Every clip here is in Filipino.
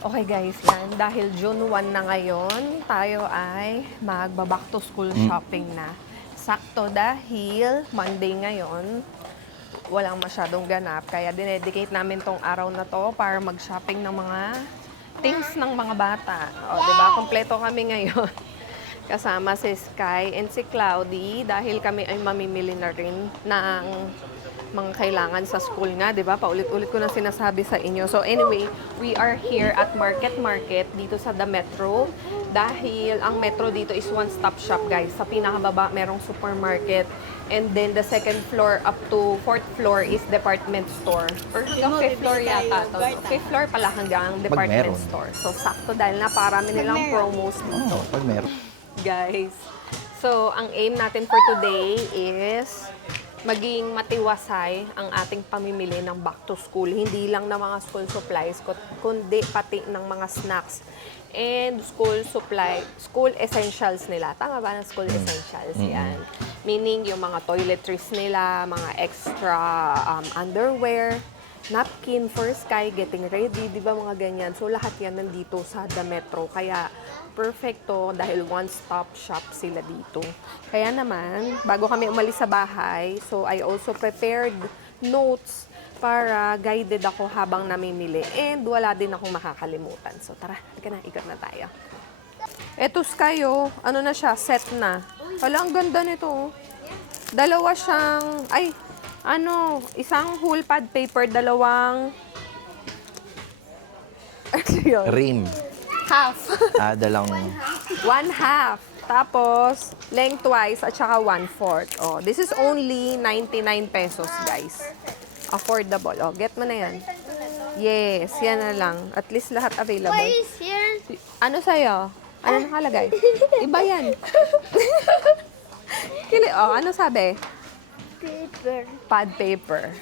Okay guys, yan. Dahil June 1 na ngayon, tayo ay magba-back to school shopping na. Sakto dahil Monday ngayon, walang masyadong ganap. Kaya dinedicate namin tong araw na to para mag-shopping ng mga things ng mga bata. O, di ba? Kompleto kami ngayon. Kasama si Sky and si Cloudy dahil kami ay mamimili na rin ng mga kailangan sa school nga, di ba? Paulit-ulit ko na sinasabi sa inyo. So anyway, we are here at Market dito sa The Metro dahil ang Metro dito is one-stop shop, guys. Sa pinakababa, merong supermarket and then the second floor up to fourth floor is department store. Or hanggang fifth floor yata to. Fifth floor pala hanggang department store. So sakto dahil naparami nilang promos dito. Pag meron. Guys, so ang aim natin for today is maging matiwasay ang ating pamimili ng back to school. Hindi lang ng mga school supplies, kundi pati ng mga snacks and school essentials nila. Tama ba ng school essentials? Yan. Meaning yung mga toiletries nila, mga extra underwear, napkin for Sky, getting ready, di ba mga ganyan. So lahat yan nandito sa The Metro. Kaya perfecto dahil one-stop shop sila dito. Kaya naman, bago kami umalis sa bahay, so I also prepared notes para guided ako habang namimili. And wala din akong makakalimutan. So tara, ikot na tayo. Eto Sky, ano na siya, set na. Wala, ang ganda nito. Dalawa siyang, isang whole pad paper, dalawang Rim. half. Dalang... 1/2. Tapos, lengthwise at saka 1/4. Oh, this is only 99 pesos, guys. Affordable. Oh, get mo na yan. Yes, yan na lang. At least lahat available. Why is here? Ano sa'yo? Ano nakalagay? Iba yan. Ano sabi? Paper. Pad paper.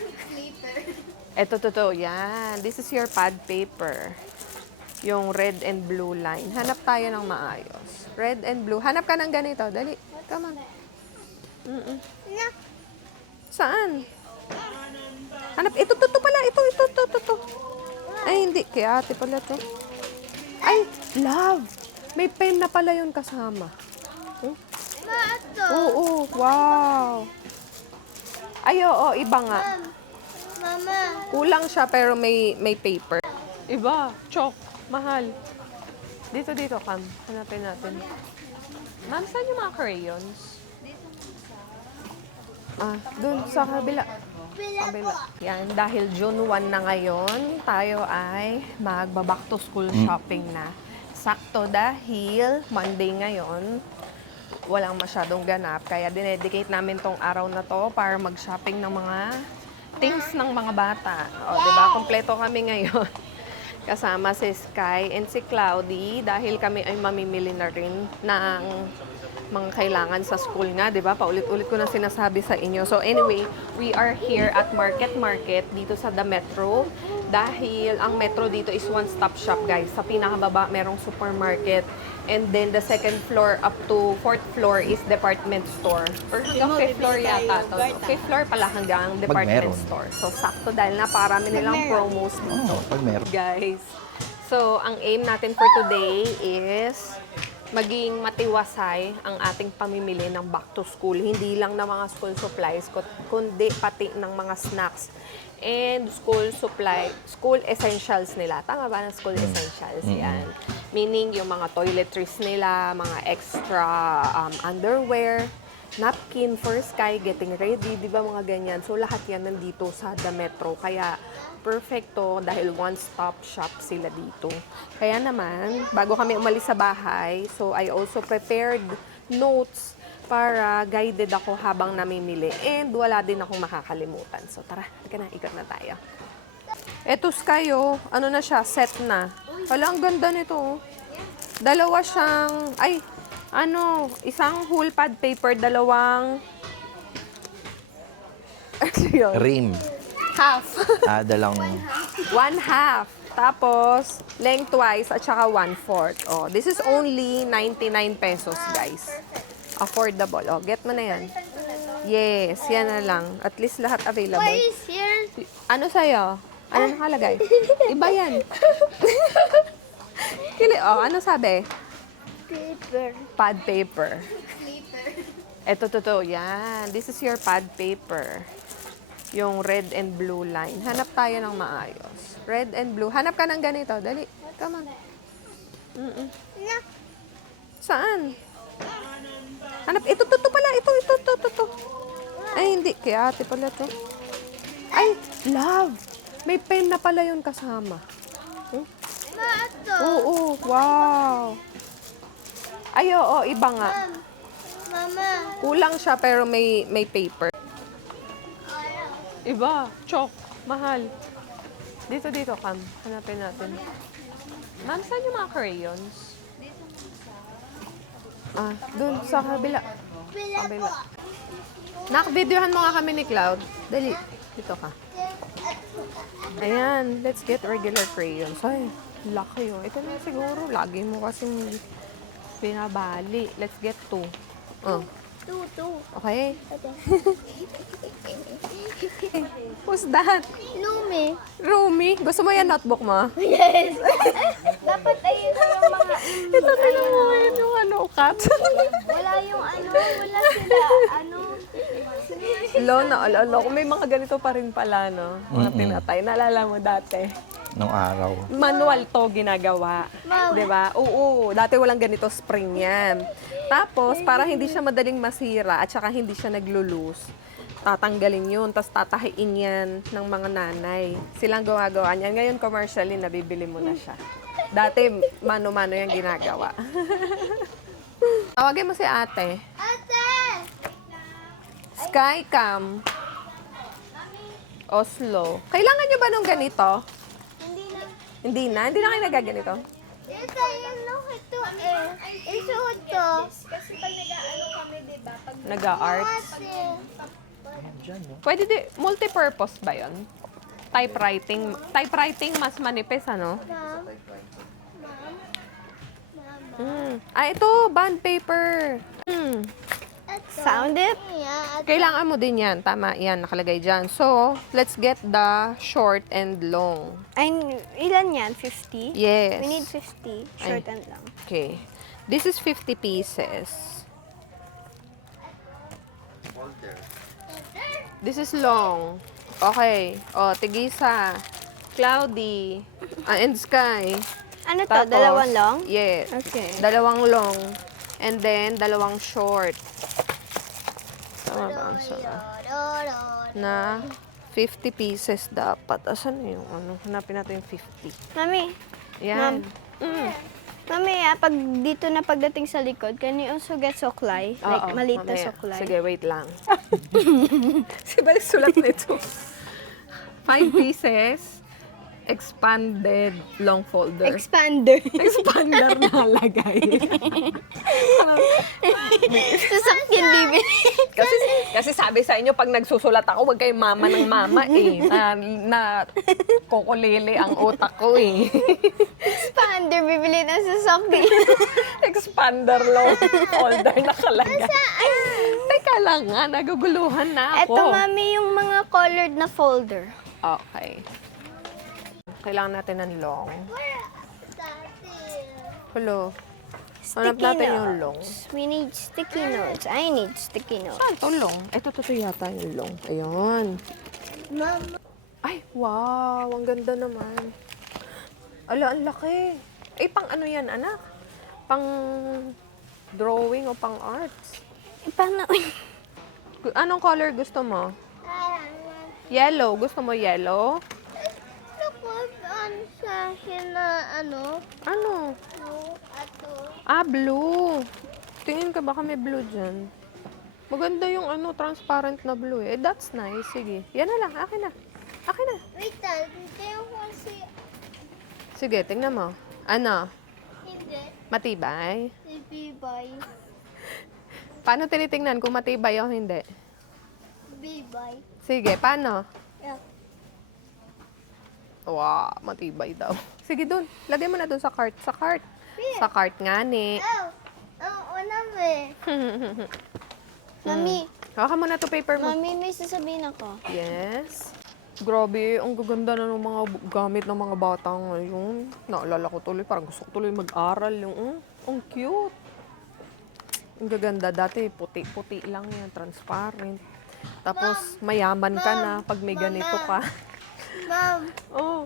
Ito, yan. This is your pad paper. Yung red and blue line. Hanap tayo ng maayos. Red and blue. Hanap ka ng ganito. Dali. Come on. Saan? Hanap. Ito pala. Ito. Ay, hindi. Kaya ate pala to. Ay, love. May pen na pala yun kasama. Mato. Oo. Wow. Ay, oo. Iba nga. Mama. Kulang siya pero may paper. Iba. Chalk. Mahal. Dito, Cam. Hanapin natin. Ma'am, saan yung mga crayons? Doon sa kabila. Kabila. Yan, dahil June 1 na ngayon, tayo ay magba-back to school shopping na. Sakto dahil Monday ngayon, walang masyadong ganap. Kaya dinedicate namin tong araw na to para mag-shopping ng mga things ng mga bata. O, diba? Kompleto kami ngayon. Kasama si Sky and si Cloudy dahil kami ay mamimili na rin ng mga kailangan sa school nga, di ba? Paulit-ulit ko na sinasabi sa inyo. So anyway, we are here at Market dito sa The Metro dahil ang Metro dito is one-stop shop, guys. Sa pinakababa, merong supermarket and then the second floor up to fourth floor is department store. Or hanggang fifth floor yata to. Fifth floor pala hanggang department store. So sakto dahil naparami nilang promos dito. Pag meron. Guys, so ang aim natin for today is maging matiwasay ang ating pamimili ng back to school. Hindi lang ng mga school supplies, kundi pati ng mga snacks and school essentials nila. Tama ba ng school essentials? Yan. Meaning yung mga toiletries nila, mga extra underwear, napkin for Sky, getting ready, di ba mga ganyan. So lahat yan nandito sa The Metro. Kaya perfecto dahil one-stop shop sila dito. Kaya naman, bago kami umalis sa bahay, so I also prepared notes para guided ako habang namimili. And wala din akong makakalimutan. So tara, ikot na tayo. Eto Sky, ano na siya, set na. Wala, ang ganda nito. Dalawa siyang, isang whole pad paper, dalawang Rim. half. Dalang... 1/2. Tapos, lengthwise at saka 1/4. Oh, this is only 99 pesos, guys. Affordable. Oh, get mo na yan. Yes, yan na lang. At least lahat available. Why is here? Ano sa'yo? Ano nakalagay? Iba yan. oh, ano sabi? Paper. Pad paper. Ito, to. Yan. This is your pad paper. Yung red and blue line. Hanap tayo ng maayos. Red and blue. Hanap ka ng ganito. Dali. Come on. Na. Saan? Hanap. Ito pala. Ito. Ay, hindi. Kaya ate pala to. Ay, love. May pen na pala yun kasama. Ma, ito. Oo, wow. Ay, oo, iba nga. Mama. Kulang siya pero may paper. Iba, chalk, mahal. Dito, Cam. Hanapin natin. Ma'am, saan yung mga crayons? Ah, dun sa kabila. Pila Kabila. Nak-videohan mo nga kami ni Cloud. Dali, dito ka. Ayan, let's get regular crayons. Ay, laki yun. Ito na siguro. Lagi mo kasing pinabali. Let's get 2. Oh, Two. okay? Okay. Who's that? Lumi. Rumi, gusto mo yan notebook mo? Yes. Dapat ayun yung mga... Ito na mo yun yung ano, cat. Wala yung ano, wala sila, ano. Lo, naalala ko. May mga ganito pa rin pala, no? Mga pinatay. Naalala mo dati. Nung araw. Manual to ginagawa. Wow. 'Di ba? Oo, dati walang ganito spring yan. Tapos, para hindi siya madaling masira at saka hindi siya naglo-loose, tatanggalin yun, tapos tatahiin yan ng mga nanay. Silang gawa-gawa niyan. Ngayon, commercially, nabibili mo na siya. Dati, mano-mano yung ginagawa. Tawagin mo si ate. Ate! Skycam. Oslo. Kailangan nyo ba nung ganito? Hindi na. Hindi na kayo nagaganito? Ito yung look ito eh. Isuot to. Kasi pag nag-ano kami, di ba? Pag Nag-arts. Ate. Pwede multi-purpose ba yon? Typewriting. Typewriting mas manipis, ano? Mom. Ito, bond paper. Found it? Yeah. Kailangan mo din yan. Tama, yan, nakalagay dyan. So, let's get the short and long. Ay, ilan yan? 50? Yes. We need 50. Short and long. Okay. This is 50 pieces. This is long. Okay. O, tigisa. Cloudy. And sky. Ano to? Tapos, Dalawang long? Yes. Okay. Dalawang long. And then, dalawang short. Tama ba ang sarap? Na 50 pieces dapat. Asan yung ano? Hanapin natin yung 50. Mami, Yan. mami, pag dito na pagdating sa likod, can you also get suklay? Like, Oo, maliit na mamaya. suklay. Sige, wait lang. Sibalik sulat nito. 5 pieces. Expanded long folder. Expander. Expander na lagay. Sasakyan bibili. kasi sabi sa inyo, pag nagsusulat ako, wag kayong mama ng mama eh. Na kukulili ang utak ko eh. Expander, bibili na sasakyan. Expander long folder nakalagay. Teka lang nga, naguguluhan na ako. Ito, mami, yung mga colored na folder. Okay. Kailangan natin ng long. Hello. Hanap Sticky natin yung long. notes. We need sticky notes. I need sticky notes. Saan to long? Ito yata yung long. Ayun. Mama. Ay, wow. Ang ganda naman. Ala, ang laki. Eh, pang ano yan, anak? Pang drawing o pang arts? Paano? Anong color gusto mo? Yellow. Gusto mo yellow? Sa hina, ano? Ano? Ato. Ah, blue. Tingin ka baka may blue dyan. Maganda yung ano, transparent na blue eh. That's nice. Sige. Yan na lang. Akin na. Akin na. Wait, hindi ko kasi, Sige, tingnan mo. Ano? hindi. Matibay? Si Bibay. Paano tinitingnan kung matibay o hindi? Bibay. Sige, paano? Yeah. Wow, matibay daw. Sige dun. Lagay mo na dun sa cart. Sa cart. Sa cart nga ni. Oh, unang eh. Mami, Hawakan mo na to paper mo. mami, may sasabihin ako. Yes. Grabe, ang gaganda na ng mga gamit ng mga bata ngayon. Naalala ko tuloy, parang gusto ko tuloy mag-aral. Yung, ang cute. Ang gaganda. Dati puti-puti lang yan, transparent. Tapos mayaman ka na pag may ganito ka. Mom, Oh,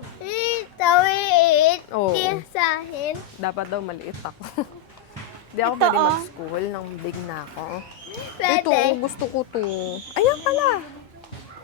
tawid Oo. sa akin. dapat daw maliit ako. Di ako Ito, pwede oh. mag-school nang big na ako. Pwede. Ito, gusto ko to. Ayan pala.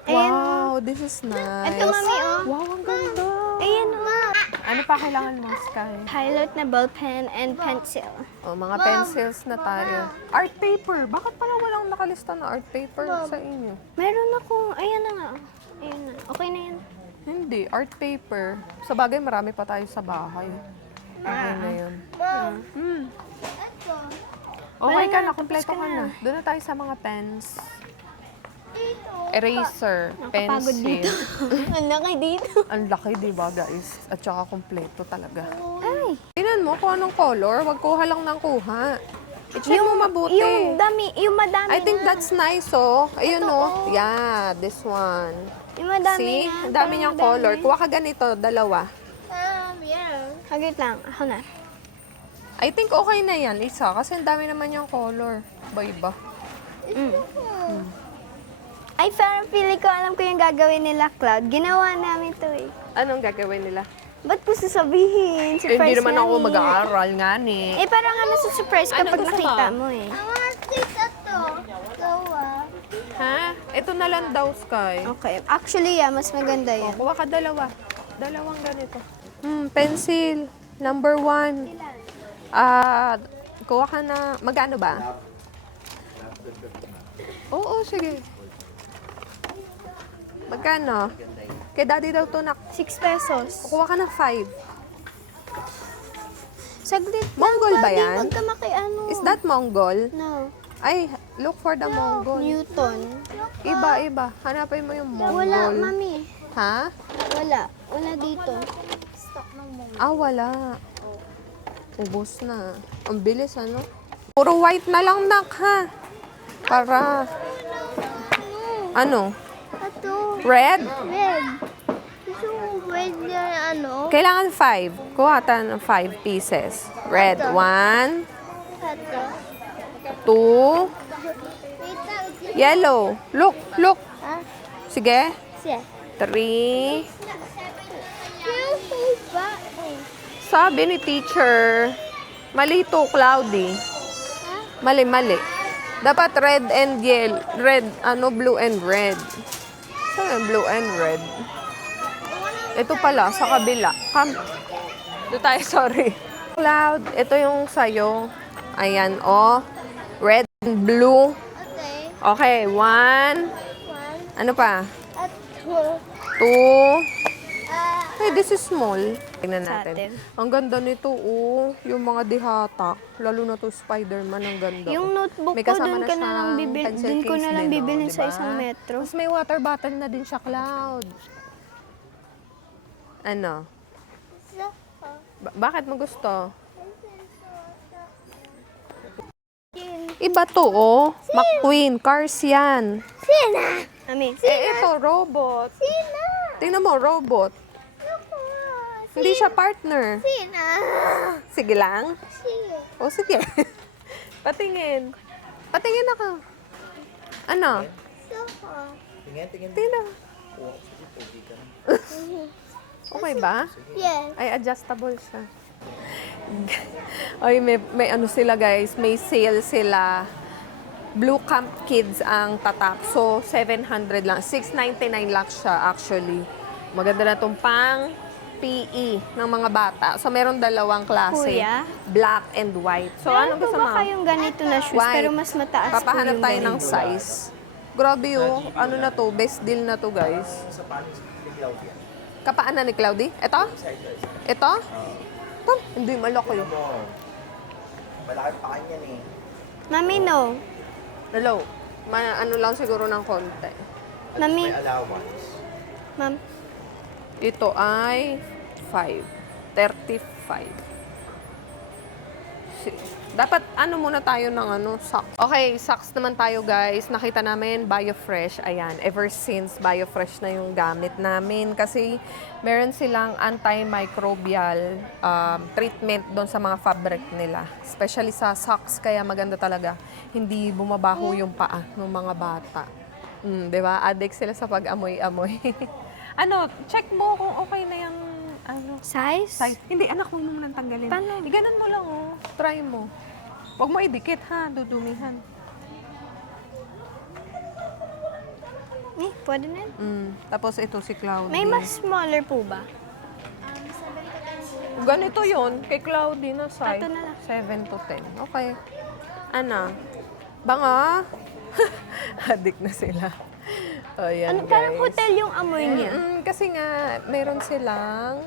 Ayan. Wow, this is nice. Ito, Mami, oh. Wow, ang ganda. Ayan, oh. Ano pa kailangan mo, Sky? Highlight na ball pen and pencil. Oh, mga pencils na tayo. Art paper. Bakit pala walang nakalista na art paper sa inyo? Meron ako. Ayan na nga. Ayan na. Okay na yan. Hindi, art paper. Sa bagay, marami pa tayo sa bahay. Okay na yun. Hmm. Ito. Okay Wala ka na, na, kompleto tapos ka ka na. na. Doon na tayo sa mga pens. Dito. Eraser, Nakapagod pencil. dito. Ang laki dito. Ang laki, di ba, guys? At saka kompleto talaga. Ay. Tingnan mo kung anong color. Wag kuha lang ng kuha. I-check mo mabuti. Yung madami I think na. that's nice, oh. Ayun, oh. Yeah, this one. Yung madami See? na. Ang dami niyang color. Kuha ka ganito, dalawa. Yeah. Hagit lang. Ako na. I think okay na yan, isa. Kasi ang dami naman yung color. Iba-iba. Ay, parang pili ko alam ko yung gagawin nila, Cloud. Ginawa namin to eh. Anong gagawin nila? Ba't ko sasabihin? Eh, Surprise hindi naman ako namin. mag-aaral nga ni. Eh, parang nga nasa-surprise Ano kapag gusto nakita mo? mo eh. I want to to. Gawa. Ha? Ito na lang daw, Sky. Okay. Actually, yeah, mas maganda Oh, yan. kuha ka dalawa. Dalawang ganito. Pencil. Number 1. Kuha ka na, magkano ba? Oo, sige. Magkano? Kay daddy daw to na. 6 pesos. Kuha ka na 5. Saglit lang, Mongol ba Daddy. yan? Huwag ka makiano. Is that Mongol? No. Ay, look for the Mongol. Newton. Iba. Hanapin mo yung Mongol. Wala, mami. Ha? Wala. Wala dito. Wala. Ubus na. Ang bilis, ano? Puro white na lang, nak, ha? Para, ano? Ito. Red? Red. Gusto mo red na ano? Kailangan 5. Kuha tayo ng 5 pieces. Red. 1, Ito. 2, Wait lang. yellow. Look. Ah, Sige. siya. 3. Yung ba? Sabi ni teacher, mali to, Cloudy. Mali. Dapat red and yellow. Blue and red. Saan yung blue and red? Ito pala, sa kabila. Ito tayo, sorry. Cloud, ito yung sayo. Ayan, oh. Red and blue. Okay. Okay, 1. One. Ano pa? At two. 2. Ah, Hey, this is small. Tingnan Sa natin. atin. Ang ganda nito, oh. Yung mga dihatak. Lalo na to Spider-Man, ang ganda. Yung oh. notebook May ko, kasama dun na ka na lang siyang bibil, pencil dun ko case na lang din, bibilin sa diba? isang metro. Tapos may water bottle na din siya, Cloud. Ano? so, Bakit mo gusto? Iba to, oh. McQueen. Cars yan. Sina? Mami. Ito, robot. Sina? Tingnan mo, robot. Naku. Hindi siya partner. Sina? Sige lang. Sina? O, sige. Patingin. Patingin ako. Ano? So, Tingnan. Okay ba? yes. Ay, adjustable siya. Ay, may ano sila, guys. May sale sila. Blue Camp Kids ang tatak. So, 700 lang. 699 lang siya, actually. Maganda na itong pang PE ng mga bata. So, meron dalawang klase. Kuya? Black and white. So, anong gusto mo? Baka yung ganito na shoes, White. pero mas mataas Papahanap po yung tayo ng ganito. size. Grabe yung, ano na to, best deal na to, guys. Kapaan na ni Cloudy? Ito? Ito? Ito? Hindi malaki. Malaki pa kanya eh. Mami, no. Hello? Ano lang siguro ng konti. Mami. allowance. Ma'am. Ito ay 5. 35. Dapat ano muna tayo ng socks. Okay, socks naman tayo guys. Nakita namin BioFresh. Ayan, ever since BioFresh na yung gamit namin. Kasi meron silang antimicrobial treatment doon sa mga fabric nila. Especially sa socks, kaya maganda talaga. Hindi bumabaho yung paa ng mga bata. Diba? Addict sila sa pag-amoy-amoy. Check mo kung okay na yung Size? hindi, anak, huwag mo munang tanggalin. Paano? Iganon mo lang, Try mo. Huwag mo idikit, ha? Dudumihan. Pwede na yun. Tapos ito si Cloudy. May mas smaller po ba? Ganito yon kay Cloudy na size. Ito na lang. 7 to 10. Okay. Banga? Addict na sila. O, yan, guys. Parang hotel yung amoy niya. Kasi nga, meron silang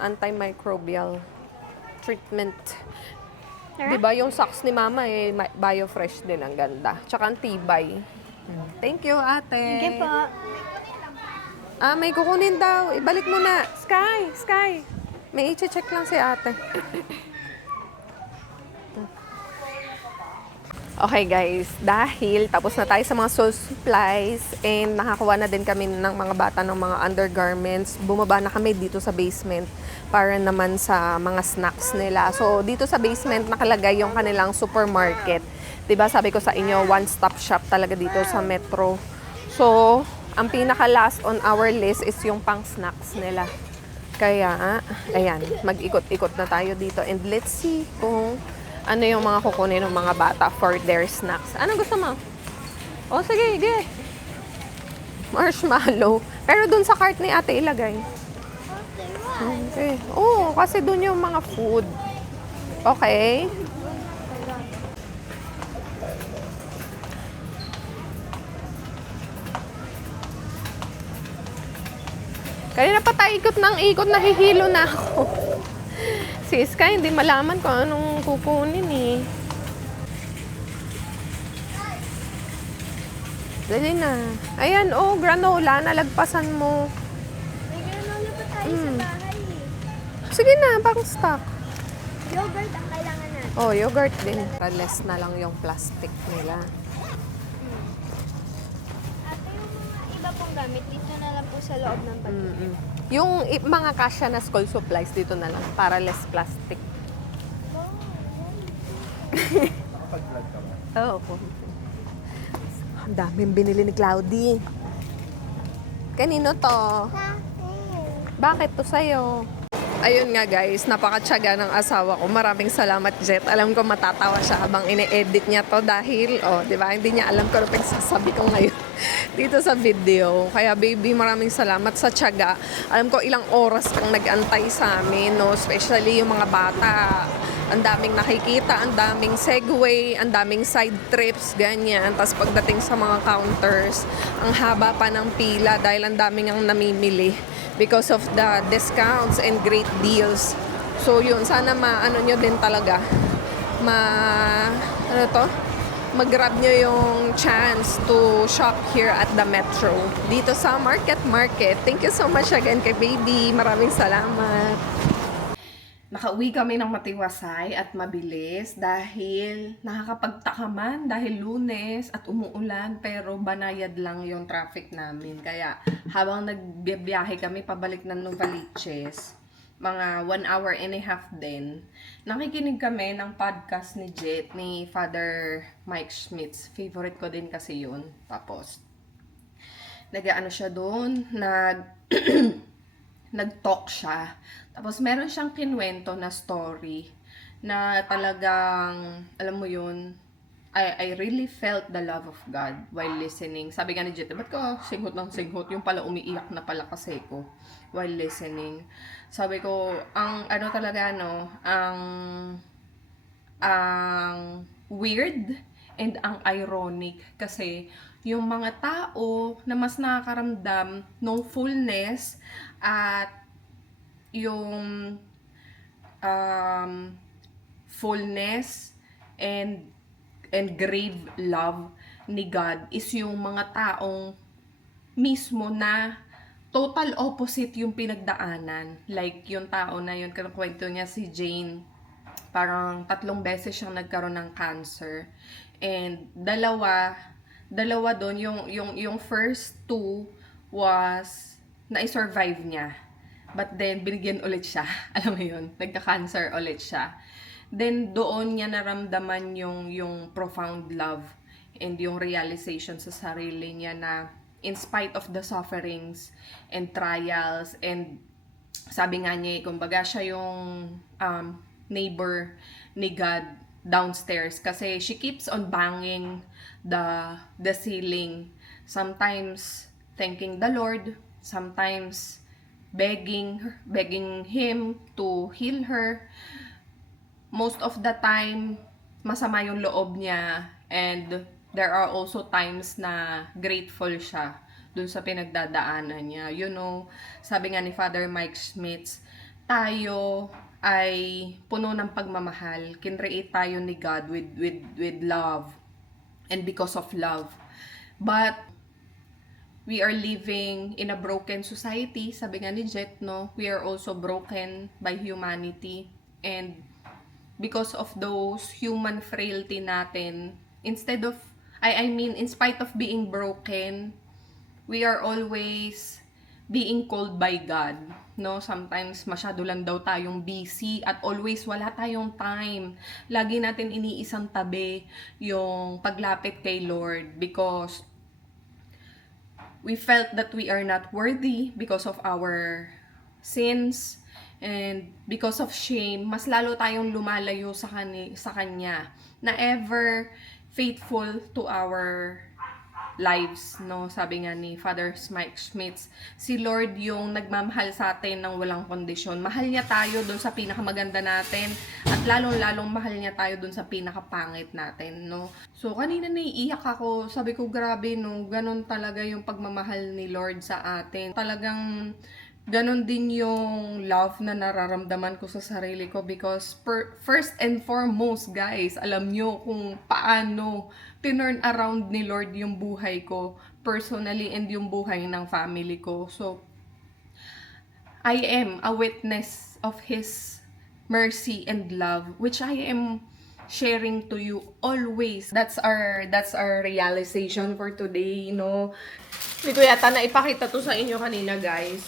antimicrobial treatment. Diba yung socks ni Mama BioFresh din, ang ganda. Tsaka ang tibay. Thank you, ate. Sige po. May kukunin daw. Ibalik mo na. Sky. May i-check lang si ate. Okay guys, dahil tapos na tayo sa mga school supplies and nakakuha na din kami ng mga bata ng mga undergarments, bumaba na kami dito sa basement para naman sa mga snacks nila. So dito sa basement nakalagay yung kanilang supermarket. 'Di ba sabi ko sa inyo, one-stop shop talaga dito sa Metro. So ang pinaka last on our list is yung pang snacks nila. Kaya ayan, mag-ikot-ikot na tayo dito and let's see kung ano yung mga kukunin ng mga bata for their snacks. Ano gusto mo? Sige. Marshmallow. Pero dun sa cart ni ate ilagay. Okay. Kasi dun yung mga food. Okay? Kanina pa tayo ikot, nahihilo na ako. Si Sky, hindi malaman kung anong kukunin eh. Dali na. Ayan, granola, nalagpasan mo. May granola pa tayo sa bahay Sige na, pang stock. Yogurt ang kailangan natin. Yogurt din. Less na lang yung plastic nila. Ate, yung mga iba pong gamit, dito na lang po sa loob ng bag. Yung mga kasya na school supplies dito na lang para less plastic. Pag-vlog ka mo. Oo. Ang daming binili ni Cloudy. Kanino to? Bakit to sa'yo? Ayun nga guys, napakatsaga ng asawa ko. Maraming salamat, Jet. Alam ko matatawa siya habang ine-edit niya to dahil, di ba, hindi niya alam kung ano pagsasabi ko ngayon dito sa video. Kaya baby, maraming salamat sa tsaga. Alam ko ilang oras kang nag-antay sa amin, no? Especially yung mga bata. Ang daming nakikita, ang daming segway, ang daming side trips, ganyan. Tapos pagdating sa mga counters, ang haba pa ng pila dahil ang daming ang namimili because of the discounts and great deals. So yun, sana maano nyo din talaga. Mag-grab nyo yung chance to shop here at the Metro. Dito sa Market. Thank you so much again kay baby. Maraming salamat. Nakauwi kami ng matiwasay at mabilis dahil nakakapagtaka man dahil Lunes at umuulan pero banayad lang yung traffic namin. Kaya habang nagbiyahe kami pabalik ng Novaliches, mga 1 hour and a half din, nakikinig kami ng podcast ni Jet, ni Father Mike Schmitz. Favorite ko din kasi yun. Tapos, nag-ano siya doon, nag-talk siya. Tapos meron siyang kinwento na story na talagang, alam mo yun, I really felt the love of God while listening. Sabi nga ni Jet, ba't ka singhot ng singhot? Yung pala umiiyak na pala kasi ko while listening. Sabi ko, ang weird and ang ironic kasi yung mga tao na mas nakakaramdam ng fullness at yung fullness and grave love ni God is yung mga taong mismo na total opposite yung pinagdaanan. Like, yung tao na yun, kwento niya si Jane, parang 3 beses siyang nagkaroon ng cancer. And dalawa doon, yung first 2 was, na-survive niya. But then, binigyan ulit siya. Alam mo yun, nagka-cancer ulit siya. Then, doon niya naramdaman yung profound love and yung realization sa sarili niya na in spite of the sufferings and trials and sabi nga niya, kumbaga siya yung neighbor ni God downstairs kasi she keeps on banging the ceiling. Sometimes thanking the Lord, sometimes begging him to heal her. Most of the time, masama yung loob niya and there are also times na grateful siya dun sa pinagdadaanan niya. You know, sabi nga ni Father Mike Schmitz, tayo ay puno ng pagmamahal. Kinreate tayo ni God with love and because of love. But we are living in a broken society. Sabi nga ni Jet, no? We are also broken by humanity. And because of those human frailty natin, instead of, I mean, in spite of being broken, we are always being called by God, no? Sometimes masyado lang daw tayong busy at always wala tayong time. Lagi natin iniisang tabi yung paglapit kay Lord because we felt that we are not worthy because of our sins. And because of shame, mas lalo tayong lumalayo sa Kanya na ever faithful to our lives, no? Sabi nga ni Father Mike Schmitz, si Lord yung nagmamahal sa atin ng walang kondisyon. Mahal niya tayo dun sa pinakamaganda natin at lalong-lalong mahal niya tayo dun sa pinakapangit natin, no? So, kanina naiiyak ako. Sabi ko, grabe, no? Ganon talaga yung pagmamahal ni Lord sa atin. Talagang ganon din yung love na nararamdaman ko sa sarili ko because first and foremost, guys, alam nyo kung paano tinurn around ni Lord yung buhay ko personally and yung buhay ng family ko. So, I am a witness of His mercy and love which I am sharing to you always. That's our realization for today, you know. Hindi ko yata na ipakita to sa inyo kanina, guys.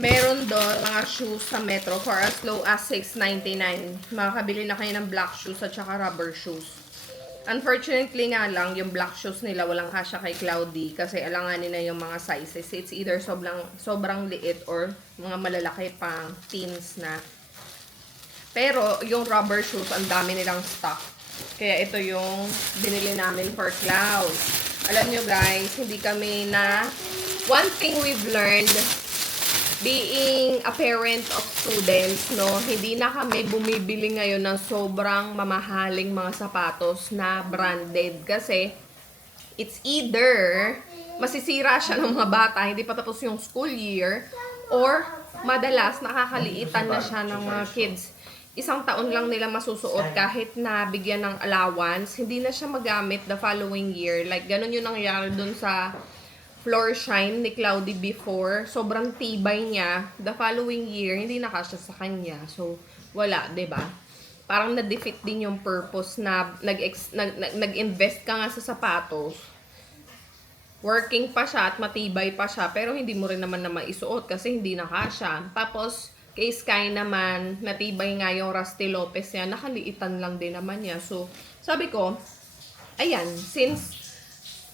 Meron doon mga shoes sa Metro for as low as $6.99. Makakabili na kayo ng black shoes at saka rubber shoes. Unfortunately nga lang, yung black shoes nila walang kasya kay Cloudy kasi alanganin na yung mga sizes. It's either sobrang liit or mga malalaki pang teens na. Pero yung rubber shoes, ang dami nilang stock. Kaya ito yung binili namin for Cloud. Alam nyo guys, hindi kami na... One thing we've learned being a parent of students, no, hindi na kami bumibili ngayon ng sobrang mamahaling mga sapatos na branded kasi it's either masisira siya ng mga bata, hindi pa tapos yung school year, or madalas nakakaliitan na siya ng mga kids. 1 taon lang nila masusuot kahit na bigyan ng allowance, hindi na siya magamit the following year. Like, ganun yung nangyari dun sa floor shine ni Cloudy before. Sobrang tibay niya. The following year, hindi na kasya sa kanya. So, wala, 'di ba? Parang na-defeat din yung purpose na nag-invest ka nga sa sapatos. Working pa siya at matibay pa siya, pero hindi mo rin naman na maisuot kasi hindi na kasya. Tapos, kay Sky naman, natibay nga yung Rusty Lopez niya, nakaliitan lang din naman niya. So, sabi ko, ayan, since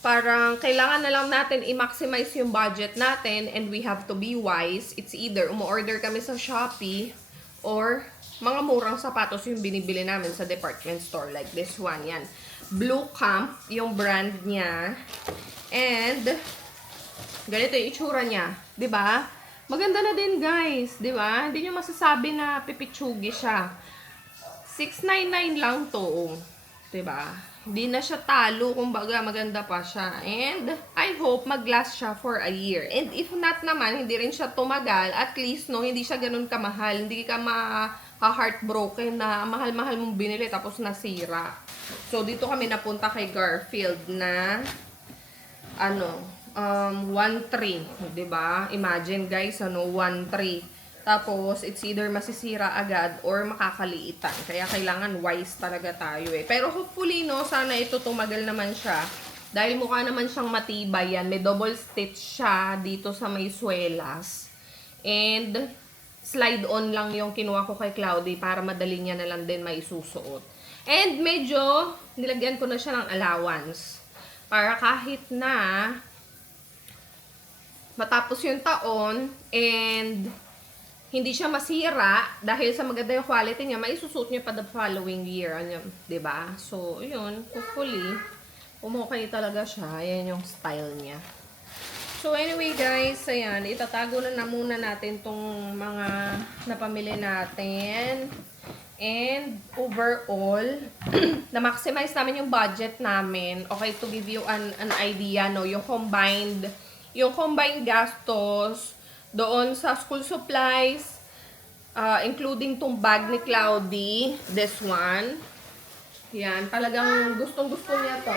parang kailangan na lang natin i-maximize yung budget natin and we have to be wise. It's either umu-order kami sa Shopee or mga murang sapatos yung binibili namin sa department store like this one. Yan. Blue Camp yung brand niya. And ganito yung itsura niya. 'Di ba? Maganda na din guys. 'Di ba? Hindi nyo masasabi na pipitsugi siya. $6.99 lang to. 'Di ba? Hindi na siya talo, kumbaga maganda pa siya. And I hope mag-last siya for a year. And if not naman, hindi rin siya tumagal, at least no, hindi siya ganun kamahal. Hindi ka ma-heartbroken na mahal-mahal mong binili tapos nasira. So dito kami napunta kay Garfield na 1.3, 'di ba? Imagine guys, 1.3. Tapos, it's either masisira agad or makakaliitan. Kaya kailangan wise talaga tayo eh. Pero hopefully, no, sana ito tumagal naman siya. Dahil mukha naman siyang matibay yan. May double stitch siya dito sa may swelas. And, slide on lang yung kinuha ko kay Cloudy para madali niya na lang din maisusuot. And, medyo, nilagyan ko na siya ng allowance. Para kahit na matapos yung taon and hindi siya masira dahil sa maganda yung quality niya, maisusuot niya pa the following year. Ano, diba? So, yun. Hopefully, umukay talaga siya. Ayan yung style niya. So, anyway guys, ayan. Itatago na muna natin tong mga napamili natin. And, overall, na-maximize namin yung budget namin. Okay, to give you an idea, no? Yung combined gastos doon sa school supplies, including tong bag ni Cloudy, this one. Yan, talagang gustong-gusto niya to.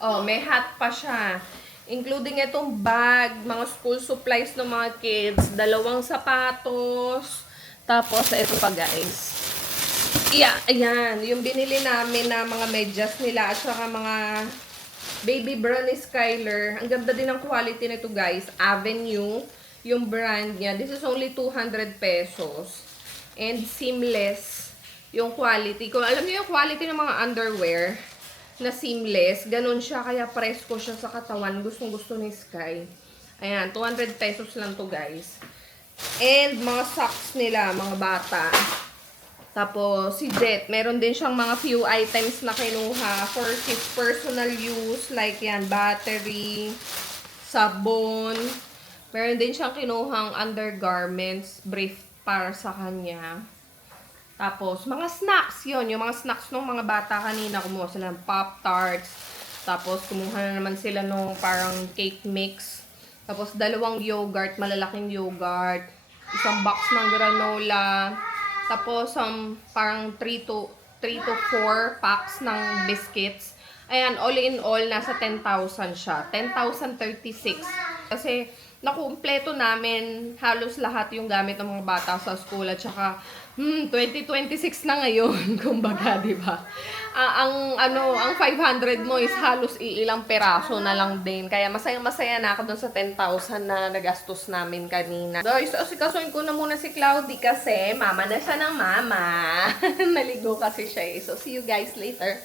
Oh, may hat pa siya. Including itong bag, mga school supplies ng mga kids, 2 sapatos, tapos ito pa guys. Yeah, ayan, yung binili namin na mga medyas nila at saka mga baby bra ni Skyler. Ang ganda din ng quality nito guys. Avenue. Yung brand niya. This is only 200 pesos. And seamless yung quality. Kung alam niyo yung quality ng mga underwear na seamless, ganun siya. Kaya presko siya sa katawan. Gustong-gusto ni Sky. Ayan, 200 pesos lang to guys. And mga socks nila, mga bata. Tapos, si Jet, meron din siyang mga few items na kinuha for his personal use. Like yan, battery, sabon. Meron din siyang kinuhang undergarments, brief para sa kanya. Tapos, mga snacks, yon yung mga snacks ng mga bata kanina. Kumuha sila ng Pop-Tarts. Tapos, kumuha na naman sila ng parang cake mix. Tapos, 2 yogurt, malalaking yogurt. Isang box ng granola. Tapos, parang 3 to 4 packs ng biscuits. Ayan, all in all, nasa 10,000 siya. 10,036. Kasi, nakumpleto namin halos lahat yung gamit ng mga bata sa school. At saka, 2026 na ngayon, kumbaga, di ba? Ang 500 mo is halos ilang peraso na lang din. Kaya masaya-masaya na ako dun sa 10,000 na nagastos namin kanina. Guys, asikasuin ko na muna si Cloudy kasi mama na siya ng mama. Naligo kasi siya eh. So, see you guys later.